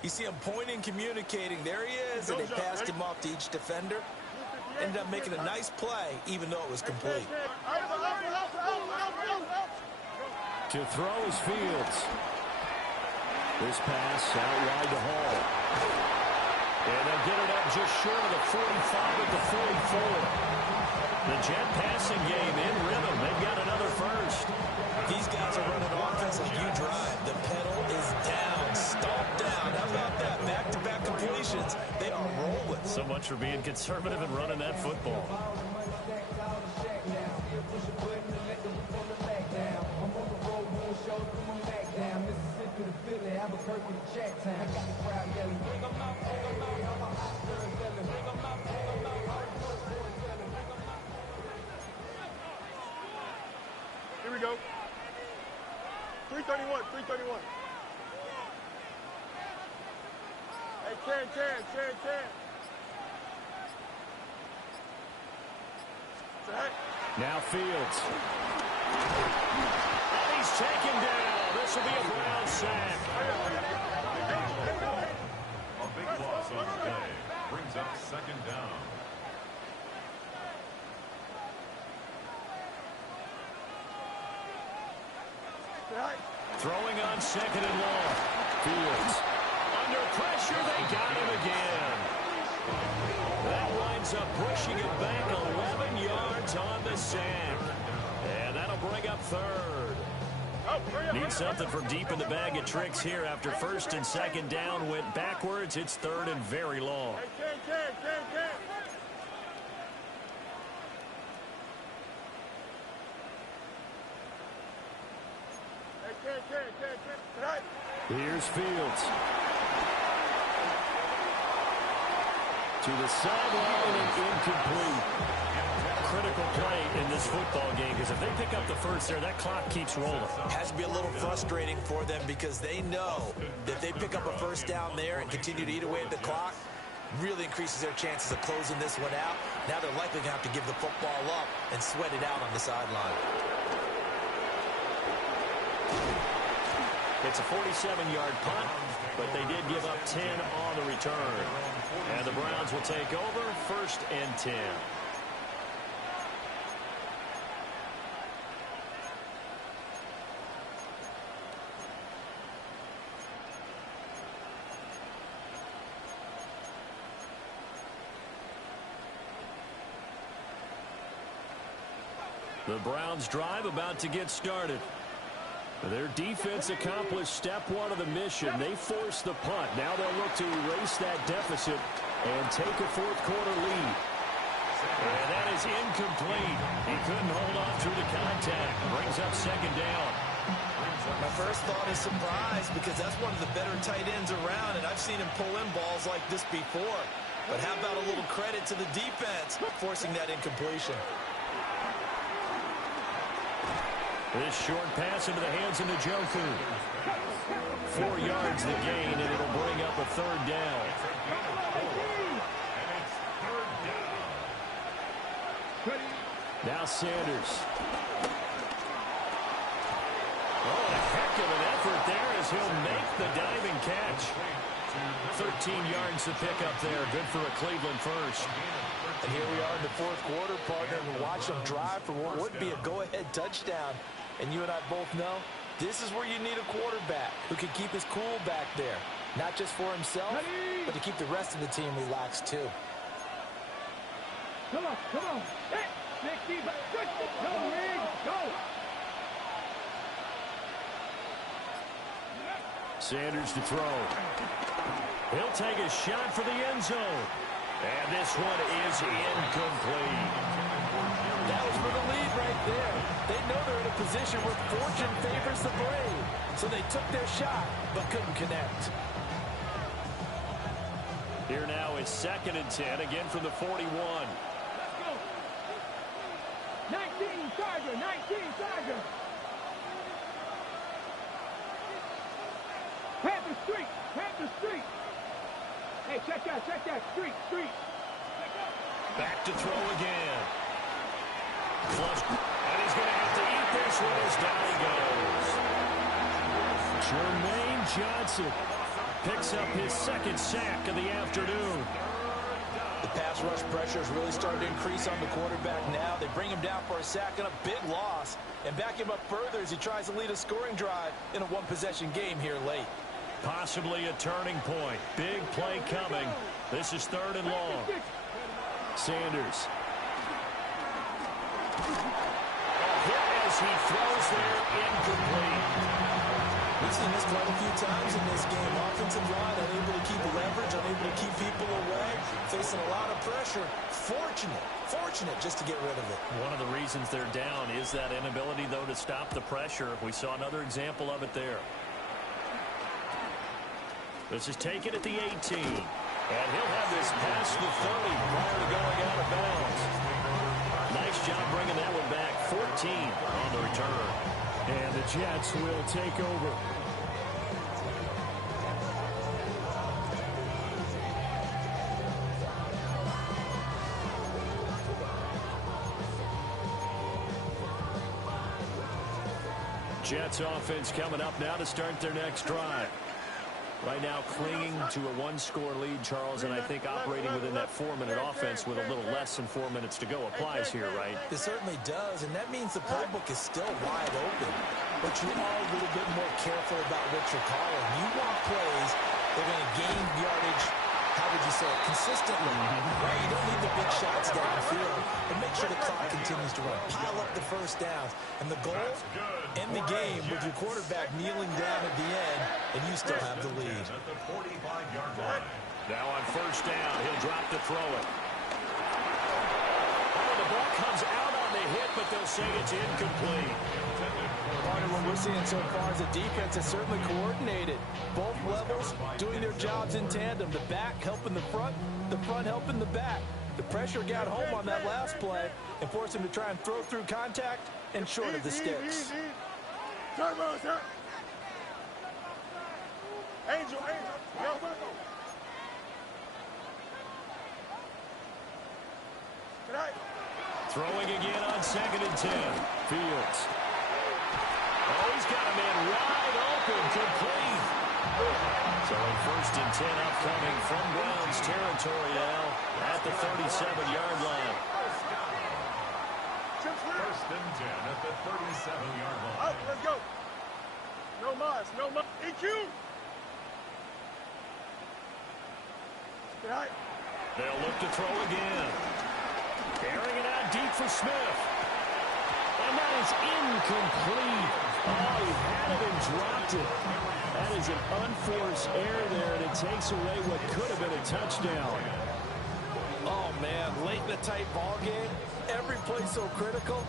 you see him pointing, communicating. There he is, and they passed him off to each defender. Ended up making a nice play, even though it was complete. To throw is Fields. This pass out wide to Hall. And they'll get it up just short of the 45 at the 44. The Jet passing game in rhythm. They've got another first. These guys are running offense like you drive. The pedal is down, stomped down. How about that? Back-to-back completions. They are rolling. So much for being conservative and running that football. Here we go. 331, 331. Hey, 10. Now Fields. And he's taken down. This will be a Brown sack. A big loss on the day. Brings up second down. Throwing on second and long. Fields. Under pressure, they got him again. That winds up pushing it back 11 yards on the sack. And that'll bring up third. Need something from deep in the bag of tricks here after first and second down went backwards. It's third and very long. Here's Fields. To the sideline and incomplete. Critical play in this football game because if they pick up the first there, that clock keeps rolling. Has to be a little frustrating for them because they know that if they pick up a first down there and continue to eat away at the clock, really increases their chances of closing this one out. Now they're likely going to have to give the football up and sweat it out on the sideline. It's a 47-yard punt, but they did give up 10 on the return. And the Browns will take over first and 10. The Browns drive about to get started. Their defense accomplished step one of the mission. They forced the punt. Now they'll look to erase that deficit and take a fourth quarter lead. And that is incomplete. He couldn't hold on through the contact. Brings up second down. My first thought is surprise because that's one of the better tight ends around, and I've seen him pull in balls like this before. But how about a little credit to the defense forcing that incompletion? This short pass into the hands of Njoku. 4 yards the gain, and it'll bring up a third down. Now Sanders. Oh, a heck of an effort there as he'll make the diving catch. 13 yards to pick up there. Good for a Cleveland first. And here we are in the fourth quarter, partner, and watch them drive for what would be a go-ahead touchdown. And you and I both know this is where you need a quarterback who can keep his cool back there. Not just for himself, but to keep the rest of the team relaxed too. Come on, come on. Hey, 60, but go, Reed, go. Sanders to throw. He'll take a shot for the end zone. And this one is incomplete. That was for the lead right there. They know they're in a position where fortune favors the brave. So they took their shot, but couldn't connect. Here now is 2nd and 10, again from the 41. Let's go. 19 Tiger, 19 Tiger. Panther Street, Panther Street. Hey, check that, street. Back to throw again. Flush. And he's going to have to eat this one as down he goes. Jermaine Johnson picks up his 2nd sack of the afternoon. The pass rush pressure is really starting to increase on the quarterback now. They bring him down for a sack and a big loss. And back him up further as he tries to lead a scoring drive in a one-possession game here late. Possibly a turning point. Big play coming. This is 3rd and long. Sanders. Hit as he throws there, incomplete. We've seen this quite a few times in this game. Offensive line unable to keep leverage, unable to keep people away, facing a lot of pressure. Fortunate just to get rid of it. One of the reasons they're down is that inability, though, to stop the pressure. We saw another example of it there. This is taken at the 18. And he'll have this past the 30 prior to going out of bounds. Nice job bringing that one back. 14 on the return. And the Jets will take over. Jets offense coming up now to start their next drive. Right now clinging to a one-score lead, Charles, and I think operating within that 4-minute offense with a little less than 4 minutes to go applies here, right? It certainly does, and that means the playbook is still wide open. But you are a little bit more careful about what you're calling. You want plays that are going to gain yardage, how would you say it, consistently. Right? You don't need the big shots downfield, but make sure the clock continues to run. Pile up the first downs. And the goal, end the game with your quarterback kneeling down at the end, and you still have the lead. Now on first down, he'll drop to throw it. Oh, the ball comes out on the hit, but they'll say it's incomplete. Part of what we're seeing so far is the defense is certainly coordinated. Both levels doing their jobs in tandem. The back helping the front helping the back. The pressure got home on that last play and forced him to try and throw through contact and short of the sticks. Turbo, sir. Angel. Go. Good night. Throwing again on 2nd and 10. Fields. Oh, he's got a man wide open, complete. So 1st and 10 upcoming from Browns territory now at the 37-yard line. 1st and 10 at the 37-yard line. Up, let's go. No mas. EQ. Good night. They'll look to throw again. Carrying it out deep for Smith. And that is incomplete. Oh, he had it and dropped it. That is an unforced error there, and it takes away what could have been a touchdown. Oh, man, late in a tight ball game, every play so critical,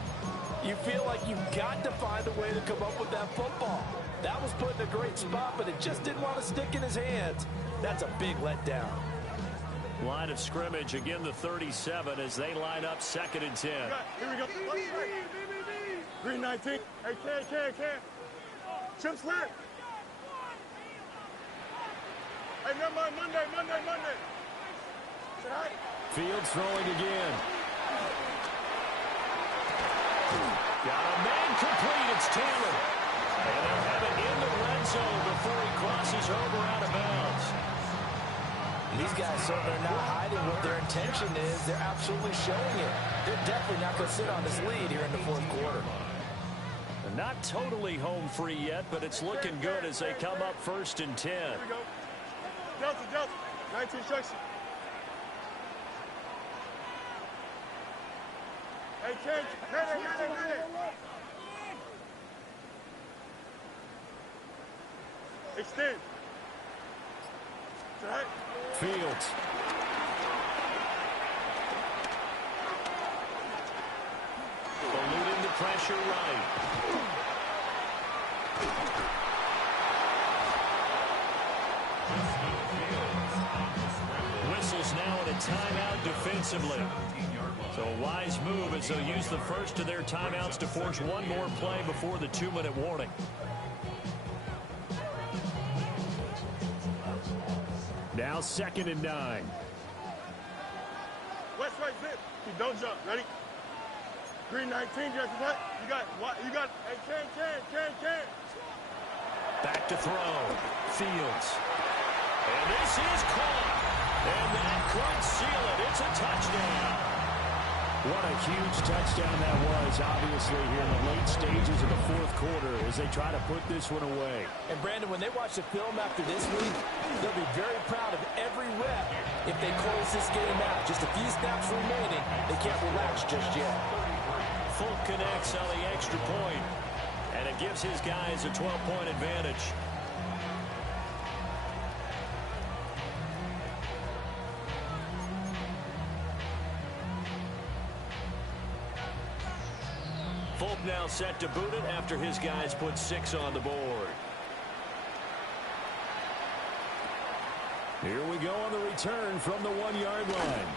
you feel like you've got to find a way to come up with that football. That was put in a great spot, but it just didn't want to stick in his hands. That's a big letdown. Line of scrimmage, again the 37 as they line up 2nd and 10. Here we go. Green 19. Hey, can. Chip slip. Hey, never mind. Monday. Say hi. Fields throwing again. Got a man complete. It's Taylor. And they'll have it in the red zone before he crosses over out of bounds. These guys certainly are not hiding what their intention is. They're absolutely showing it. They're definitely not going to sit on this lead here in the 4th quarter. They're not totally home free yet, but it's looking good as they come up 1st and 10. Here we go. Delta. 19 section. Hey, Ken. Extend. Say hi. Fields. Eluding the pressure right. Whistles now in a timeout defensively. So a wise move as they'll use the first of their timeouts to force one more play before the 2-minute warning. Now 2nd and 9. West right zip. Don't jump. Ready? Green 19, just what? You got. Hey, can. Back to throw. Fields. And this is caught. And that could seal it. It's a touchdown. What a huge touchdown that was, obviously, here in the late stages of the 4th quarter as they try to put this one away. And, Brandon, when they watch the film after this week, they'll be very proud of every rep if they close this game out. Just a few snaps remaining. They can't relax just yet. Fulk connects on the extra point, and it gives his guys a 12-point advantage. Fulk now set to boot it after his guys put 6 on the board. Here we go on the return from the 1-yard line.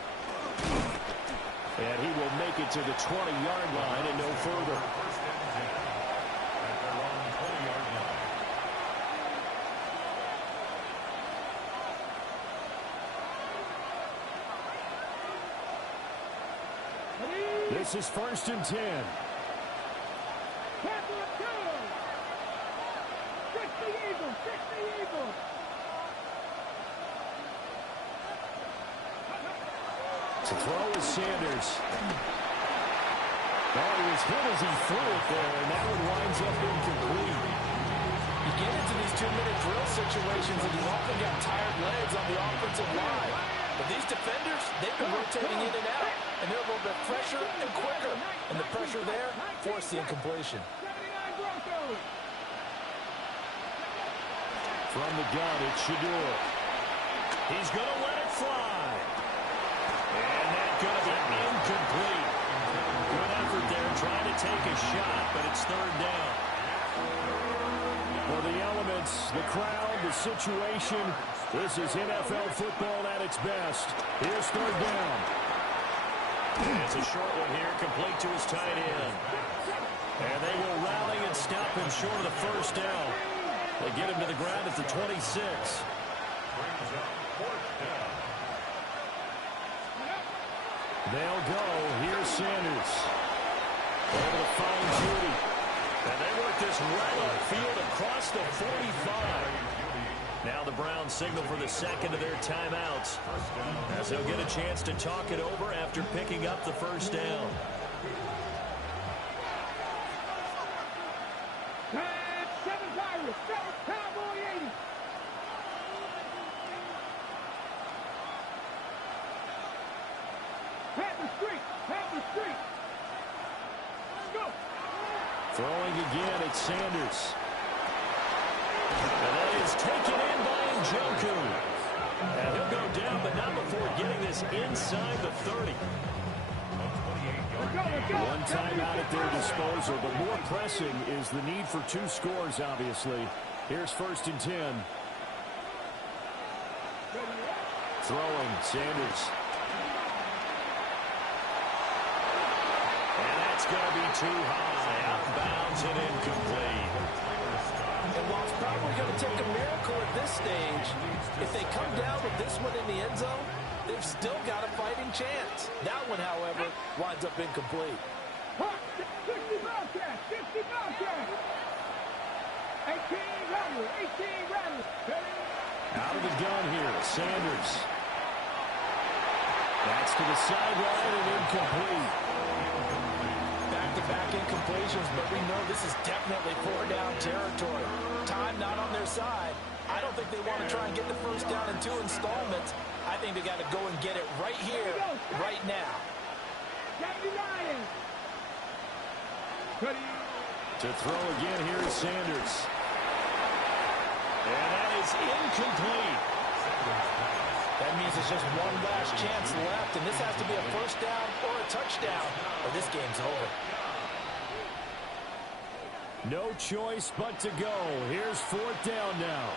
And he will make it to the 20-yard line and no further. This is 1st and 10. To throw is Sanders. Oh, he was hit as he threw it there, and that one winds up incomplete. You get into these 2-minute drill situations, and you often got tired legs on the offensive line. But these defenders, they've been rotating in and out, and they're a little bit fresher and quicker. And the pressure there forced the incompletion. From the gun, it's Shador. He's going to let it fly. And that's going to be incomplete. Good effort there trying to take a shot, but it's 3rd down. Well, the elements, the crowd, the situation, this is NFL football at its best. Here's 3rd down. It's a short one here, complete to his tight end. And they will rally and stop him short of the 1st down. They get him to the ground at the 26. They'll go. Here's Sanders. Able to find Judy. And they work this right upfield across the 45. Now the Browns signal for the 2nd of their timeouts, as they'll get a chance to talk it over after picking up the 1st down. Throwing again, it's Sanders. And that is taken in by Njoku. And he'll go down, but not before getting this inside the 30. One timeout at their disposal, but more pressing is the need for 2 scores, obviously. Here's 1st and 10. Throwing, Sanders. And that's going to be too high. Out of bounds and incomplete. And while it's probably going to take a miracle at this stage, if they come down with this one in the end zone, they've still got a fighting chance. That one, however, winds up incomplete. 60 Bobcats, 60 Bobcats. 18 Rattlers, 18 Rattlers. Out of the gun here, Sanders. That's to the sideline and incomplete. Back-to-back incompletions, but we know this is definitely 4-down territory. Time not on their side. I don't think they want to try and get the first down in 2 installments. I think they got to go and get it right here, right now. To throw again, here is Sanders. And that is incomplete. That means it's just one last chance left, and this has to be a first down or a touchdown, or this game's over. No choice but to go. Here's 4th down now.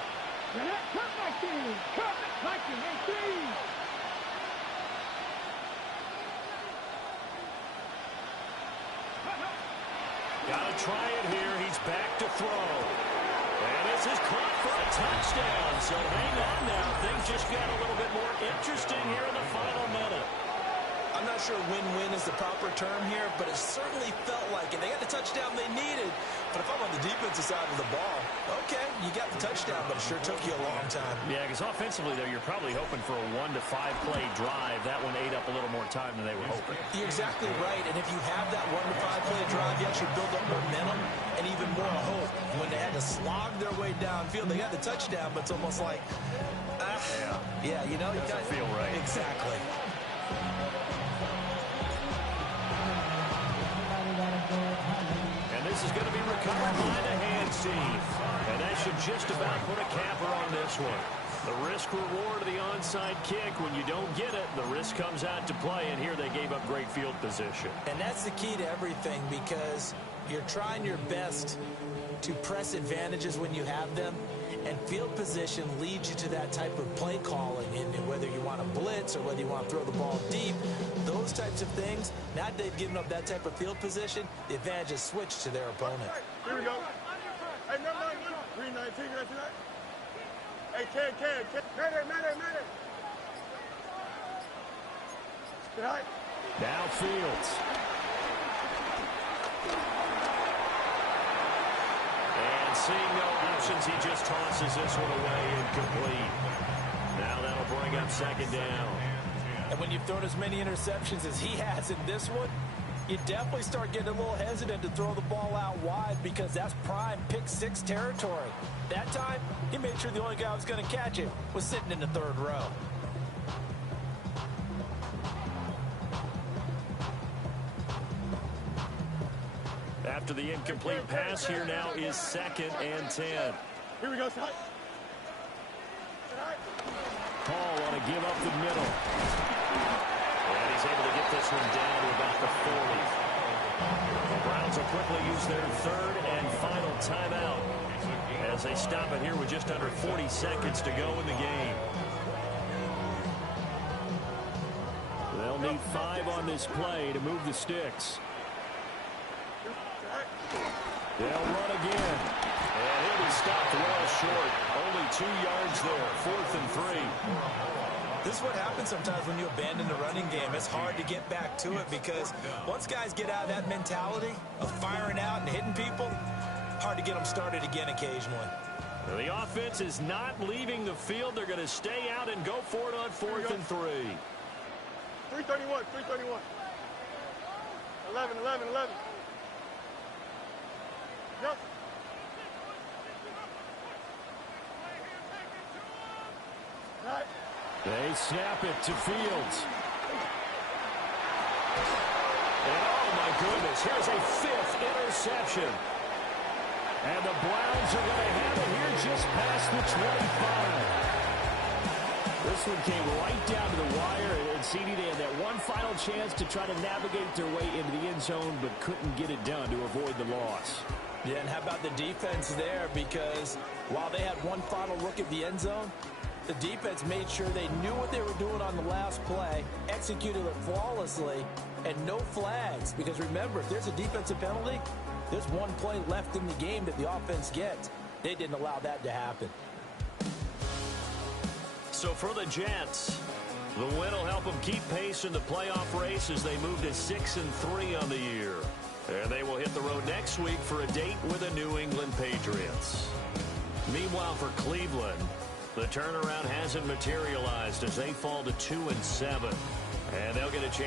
Got to try it here. He's back to throw. And this is caught for a touchdown. So hang on now. Things just got a little bit more interesting here in the final minute. I'm not sure win-win is the proper term here, but it certainly felt like it. They got the touchdown they needed, but if I'm on the defensive side of the ball, okay, you got the touchdown, but it sure took you a long time. Yeah, because offensively, though, you're probably hoping for a 1 to 5 play drive. That one ate up a little more time than they were hoping. You're exactly right, and if you have that 1 to 5 play drive, you actually build up momentum and even more hope. When they had to slog their way downfield, they got the touchdown, but it's almost like, yeah, you know, you doesn't feel right. Exactly. And this is going to be recovered by the hands team. And that should just about put a capper on this one. The risk-reward of the onside kick, when you don't get it, the risk comes out to play, and here they gave up great field position. And that's the key to everything, because you're trying your best to press advantages when you have them, and field position leads you to that type of play calling, and whether you want to blitz or whether you want to throw the ball deep, those types of things. Now that they've given up that type of field position, the advantage is switched to their opponent. Here we go. Hey, number 319, you ready for that? Hey, Ken. Mayday. Get high. Now Fields. And seeing no options, he just tosses this one away incomplete. Now that'll bring up 2nd down. And when you've thrown as many interceptions as he has in this one, you definitely start getting a little hesitant to throw the ball out wide, because that's prime pick-6 territory. That time, he made sure the only guy who was going to catch him was sitting in the 3rd row. After the incomplete pass, here now is 2nd and 10. Here we go, Scott. Paul want to give up the middle. And he's able to get this one down to about the 40. The Browns will quickly use their 3rd and final timeout as they stop it here with just under 40 seconds to go in the game. They'll need 5 on this play to move the sticks. They'll run again. And he'll be stopped well short. Only 2 yards there. 4th and 3. This is what happens sometimes when you abandon the running game. It's hard to get back to it, because once guys get out of that mentality of firing out and hitting people, hard to get them started again occasionally. The offense is not leaving the field. They're going to stay out and go for it on 4th and 3. 331. 11. Yep. Right. They snap it to Fields. And oh my goodness, here's a 5th interception. And the Browns are going to have it here just past the 25. This one came right down to the wire, and CD, they had that one final chance to try to navigate their way into the end zone, but couldn't get it done to avoid the loss. Yeah, and how about the defense there? Because while they had one final look at the end zone, the defense made sure they knew what they were doing on the last play, executed it flawlessly, and no flags. Because remember, if there's a defensive penalty, there's one play left in the game that the offense gets. They didn't allow that to happen. So for the Jets, the win will help them keep pace in the playoff race as they move to 6-3 on the year. And they will hit the road next week for a date with the New England Patriots. Meanwhile, for Cleveland, the turnaround hasn't materialized as they fall to 2-7. And they'll get a chance